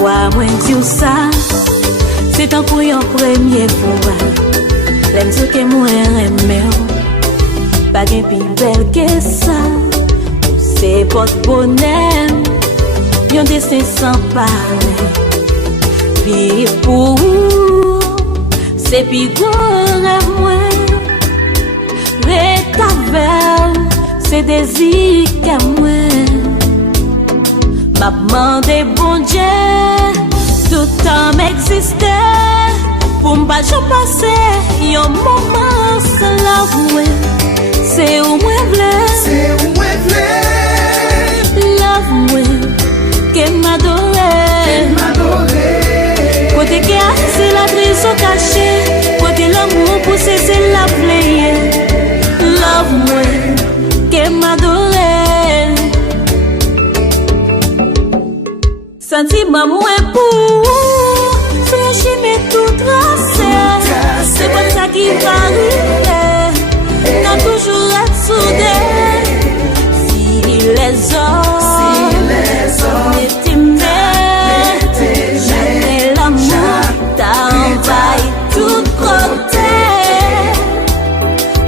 fois moi dire ça, c'est un pour une première fois. L'aime ce que moi aime, pas de plus belle que ça. C'est votre bonheur, yon destin sans parler. Vivre pour vous, c'est plus grand rêve moi. Rétavel, c'est désir qu'à moi. M'a demandé bon Dieu, tout temps m'exister. Pour m'pas je passer un moment sans la voix. C'est où moi v'lais, c'est où moi v'lais. Love moi, qu'elle m'adorait. Côté qui a c'est la tristesse cachée. Côté l'amour poussé c'est la plaie. Love moi, qu'elle m'adorait. Sentiment moi pour c'est chimé tout tracé. C'est comme ça qui va arriver. N'a toujours être soudés. Si les hommes n'étaient jamais l'amour t'a envahi tout côté.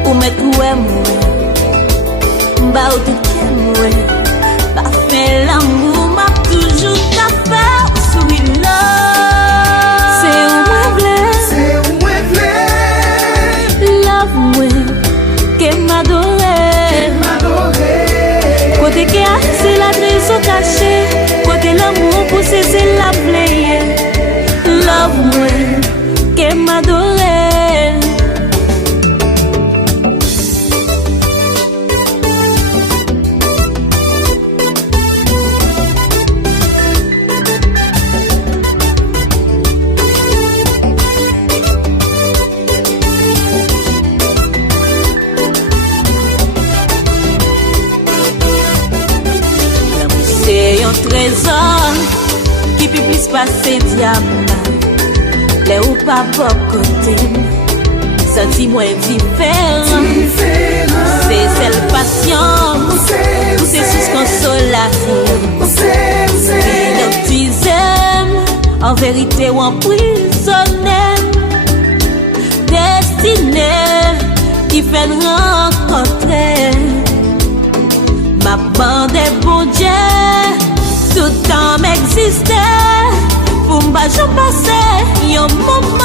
Ou mettre où est moi, bah où tout est moi. Pas fait l'amour, m'a toujours ta fait sourire là. C'est où moi v'lais, c'est où moi v'lais. Love moi, qu'elle m'adorait. Côté qui a c'est la tristesse cachée. Côté l'amour poussé c'est la plaie. Love moi, qu'elle m'adorait. C'est un trésor qui peut plus passer diable. Les ou pas bon côté, senti-moi différent. C'est celle passion, ou c'est sous consolation. Et tu aimes, en vérité ou en prisonnier. Destiné qui fait nous rencontrer. Ma bande est bon Dieu, tout temps m'existait. Pour m'pas je passer un moment